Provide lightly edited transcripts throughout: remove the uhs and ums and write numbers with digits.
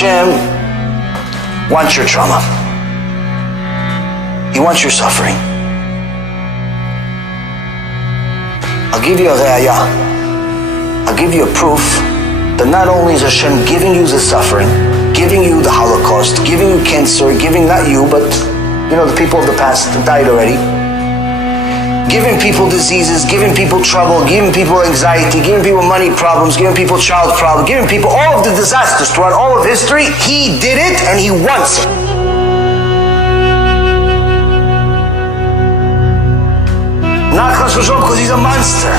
Hashem wants your trauma. He wants your suffering. I'll give you a re'ayah. I'll give you a proof that not only is Hashem giving you the suffering, giving you the Holocaust, giving you cancer, giving not you, but the people of the past that died already, giving people diseases, giving people trouble, giving people anxiety, giving people money problems, giving people child problems, giving people all of the disasters throughout all of history. He did it and He wants it. Not because He's a monster,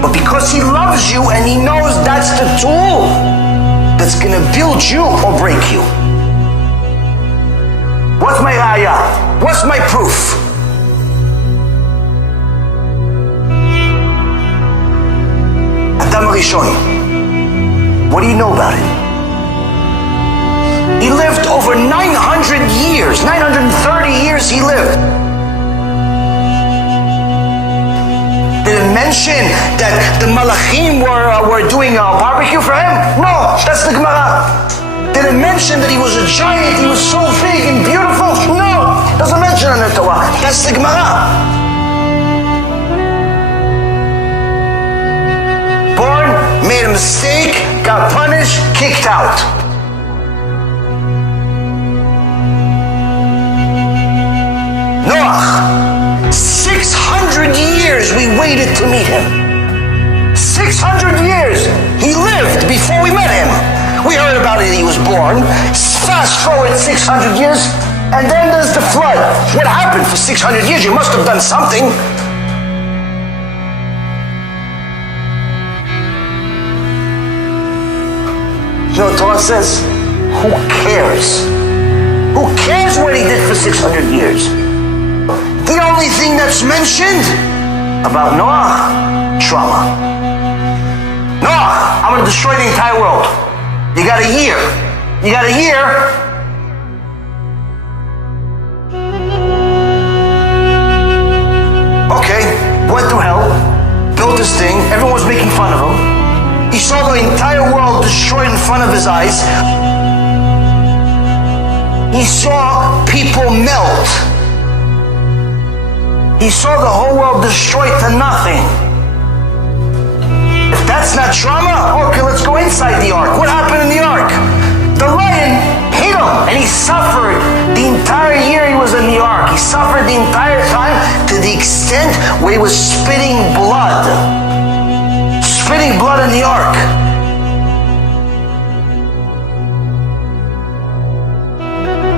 but because He loves you and He knows that's the tool that's going to build you or break you. What's my raya? What's my proof? Adam Rishon. What do you know about him? He lived over 900 years, 930 years he lived. Did it mention that the Malachim were doing a barbecue for him? No, that's the Gemara. Did it mention that he was a giant, he was so big and beautiful? No, doesn't mention in the Torah. That's the Gemara. Born, made a mistake, got punished, kicked out. Noach. 600 years we waited to meet him. 600 years he lived before we met him. We heard about it, he was born. Fast forward 600 years, and then there's the flood. What happened for 600 years? You must have done something. You know what Torah says? Who cares? Who cares what he did for 600 years? The only thing that's mentioned about Noah, trauma. Noah, I'm going to destroy the entire world. You got a year. You got a year. Okay, went through hell, built this thing, everyone was making fun of him. He saw the entire world destroyed in front of his eyes. He saw people melt. He saw the whole world destroyed to nothing. If that's not trauma, okay, let's go inside the ark. What happened in the ark? The lion hit him, and he suffered the entire year he was in the ark. He suffered the entire time to the extent where he was spitting blood. Spitting blood in the ark.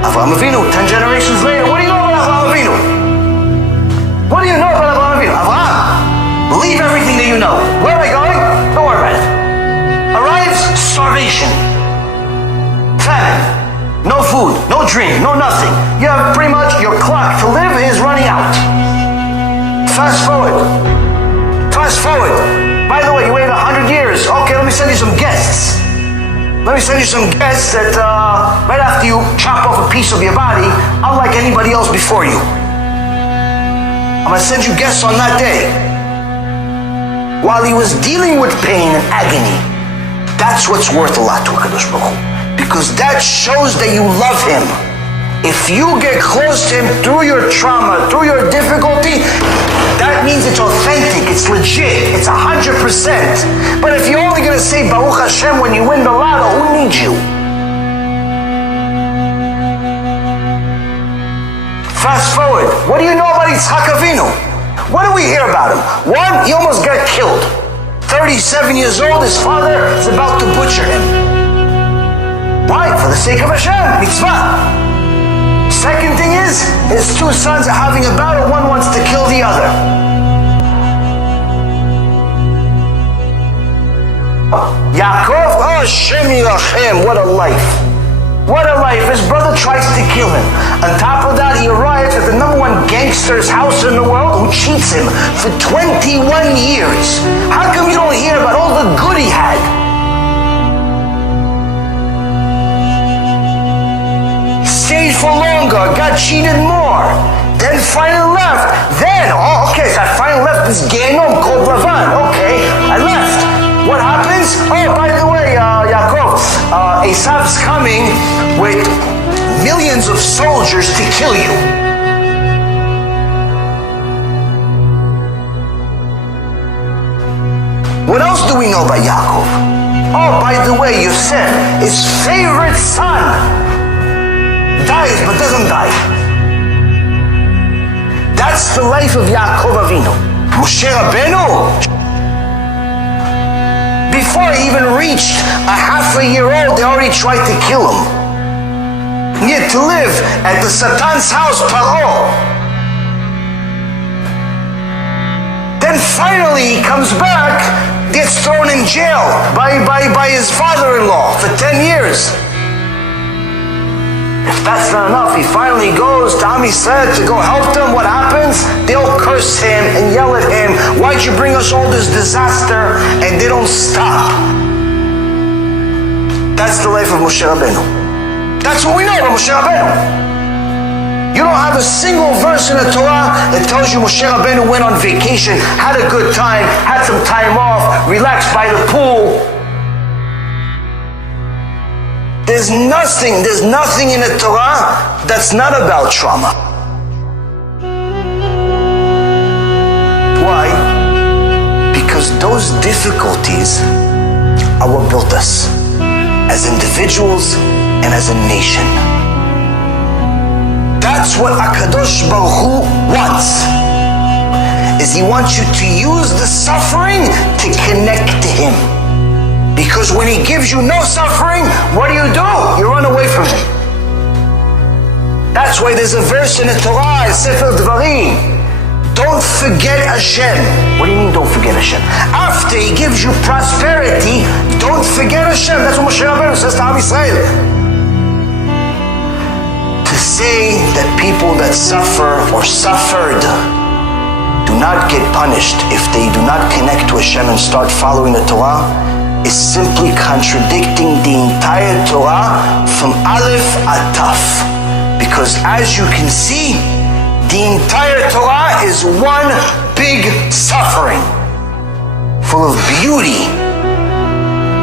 Avraham Avinu, 10 generations later, what do you know about Avraham Avinu? What do you know about Avraham Avinu? Avraham, believe everything that you know. Where am I going? Don't worry about it. Arrives, starvation. Famine. No food, no drink, no nothing. You have pretty much your clock to live is running out. Fast forward. Fast forward. By the way, you waited 100 years. Okay, let me send you some guests. Let me send you some guests that right after you chop off a piece of your body, unlike anybody else before you. I'm going to send you guests on that day. While he was dealing with pain and agony, that's what's worth a lot to HaKadosh Baruch Hu. Because that shows that you love him. If you get close to him through your trauma, through your difficulty, that means it's authentic, it's legit, it's 100%. But if you're only going to say Baruch Hashem when you win the lotto, who needs you? Fast forward, what do you know about Yitzhak Avinu? What do we hear about him? One, he almost got killed. 37 years old, his father is about to butcher him. Why? For the sake of Hashem, mitzvah. Second thing is, his two sons are having a battle, one wants to kill the other. Yaakov, oh Shem Yirachem, what a life. What a life. His brother tries to kill him. On top of that, he arrives at the #1 gangster's house in the world who cheats him for 21 years. How come you don't hear about all the good he had? He stayed for longer, got cheated more, then finally left. Then, so I finally left this Gehenom called Lavan. Okay, I left. What happens? Oh, by the way, Yaakov, a Esav's coming with millions of soldiers to kill you. What else do we know about Yaakov? Oh, by the way, Yosef, his favorite son, dies but doesn't die. That's the life of Yaakov Avinu. Moshe Rabbeinu, before he even reached a half a year old, they already tried to kill him. He had to live at the Satan's house, Paro. Then finally he comes back, gets thrown in jail by his father-in-law for 10 years. If that's not enough, he finally goes to Am Yisrael to go help them. What happens? They'll curse him and yell at him. Why'd you bring us all this disaster? And they don't stop. That's the life of Moshe Rabbeinu. That's what we know about Moshe Rabbeinu. You don't have a single verse in the Torah that tells you Moshe Rabbeinu went on vacation, had a good time, had some time off, relaxed by the pool. There's nothing in the Torah that's not about trauma. Why? Because those difficulties are what built us as individuals and as a nation. That's what HaKadosh Baruch Hu wants. Is he wants you to use the suffering to connect to him. Because when he gives you no suffering, what do? You run away from him. That's why there's a verse in the Torah, Sefer Dvarim. Don't forget Hashem. What do you mean don't forget Hashem? After he gives you prosperity, don't forget Hashem. That's what Moshe Rabbeinu says to Am Yisrael. To say that people that suffer or suffered do not get punished if they do not connect to Hashem and start following the Torah is simply contradicting the entire Torah from Aleph ad Taf. Because as you can see, the entire Torah is one big suffering, full of beauty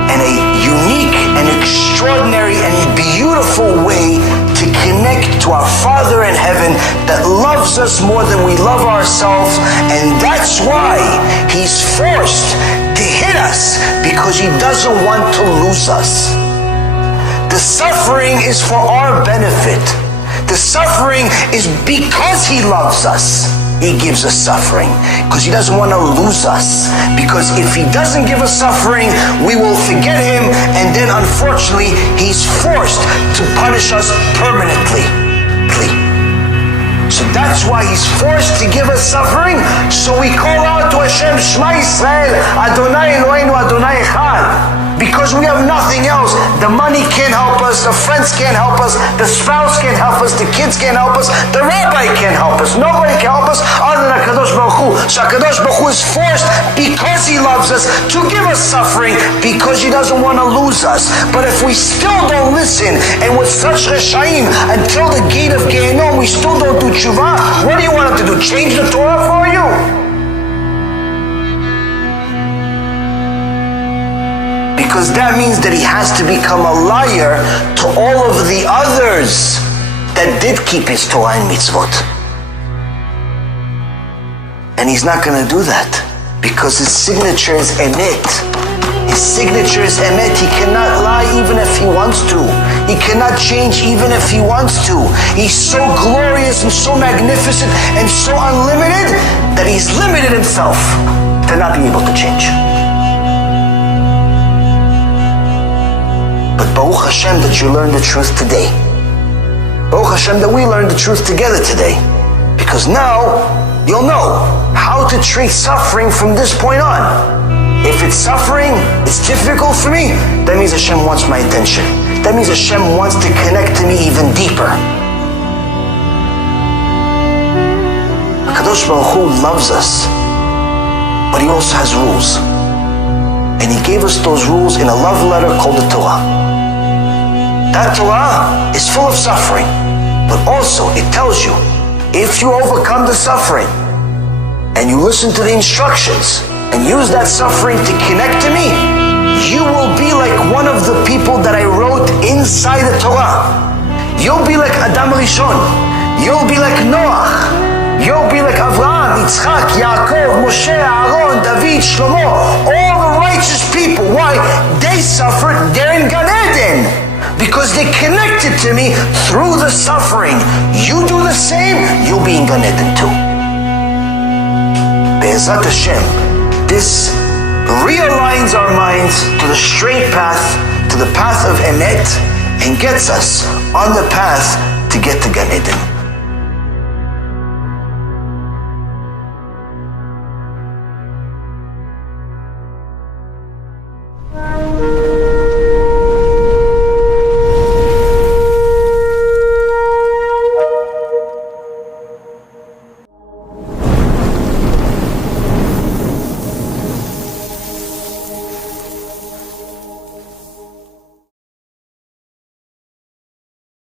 and a unique and extraordinary and beautiful way to connect to our Father in heaven that loves us more than we love ourselves. And that's why he's forced to hit us, because he doesn't want to lose us. The suffering is for our benefit. The suffering is because he loves us. He gives us suffering because he doesn't want to lose us. Because if he doesn't give us suffering, we will forget him, and then unfortunately he's forced to punish us permanently. So that's why he's forced to give us suffering. So we call out to Hashem, Shema Yisrael, Adonai Eloheinu, Adonai Echad. Because we have nothing else. The money can't help us, the friends can't help us, the spouse can't help us, the kids can't help us, the rabbi can't help us. Nobody can help us other than HaKadosh Baruch Hu. So HaKadosh Baruch Hu is forced, because he loves us, to give us suffering, because he doesn't want to lose us. But if we still don't listen, and with such reshaim until the gate of Gehinnom, we still don't do tshuva, what do you want him to do? Change the Torah for you? Because that means that he has to become a liar to all of the others that did keep his Torah and mitzvot. And he's not going to do that, because his signature is emet. His signature is emet. He cannot lie even if he wants to. He cannot change even if he wants to. He's so glorious and so magnificent and so unlimited that he's limited himself to not be able to change. But Baruch Hashem that you learned the truth today. Baruch Hashem that we learned the truth together today. Because now you'll know how to treat suffering from this point on. If it's suffering, it's difficult for me, that means Hashem wants my attention. That means Hashem wants to connect to me even deeper. HaKadosh Baruch Hu loves us, but he also has rules. And he gave us those rules in a love letter called the Torah. That Torah is full of suffering, but also it tells you, if you overcome the suffering and you listen to the instructions and use that suffering to connect to me, you will be like one of the people that I wrote inside the Torah. You'll be like Adam Rishon. You'll be like Noach. You'll be like Avraham, Yitzchak, Yaakov, Moshe, Aaron, David, Shlomo, all the righteous people. Why? They suffered, they're in Gan Eden. Because they connected to me through the suffering. You do the same, you'll be in Gan Eden too. Be'ezrat Hashem, this realigns our minds to the straight path, to the path of Emet, and gets us on the path to get to Gan Eden.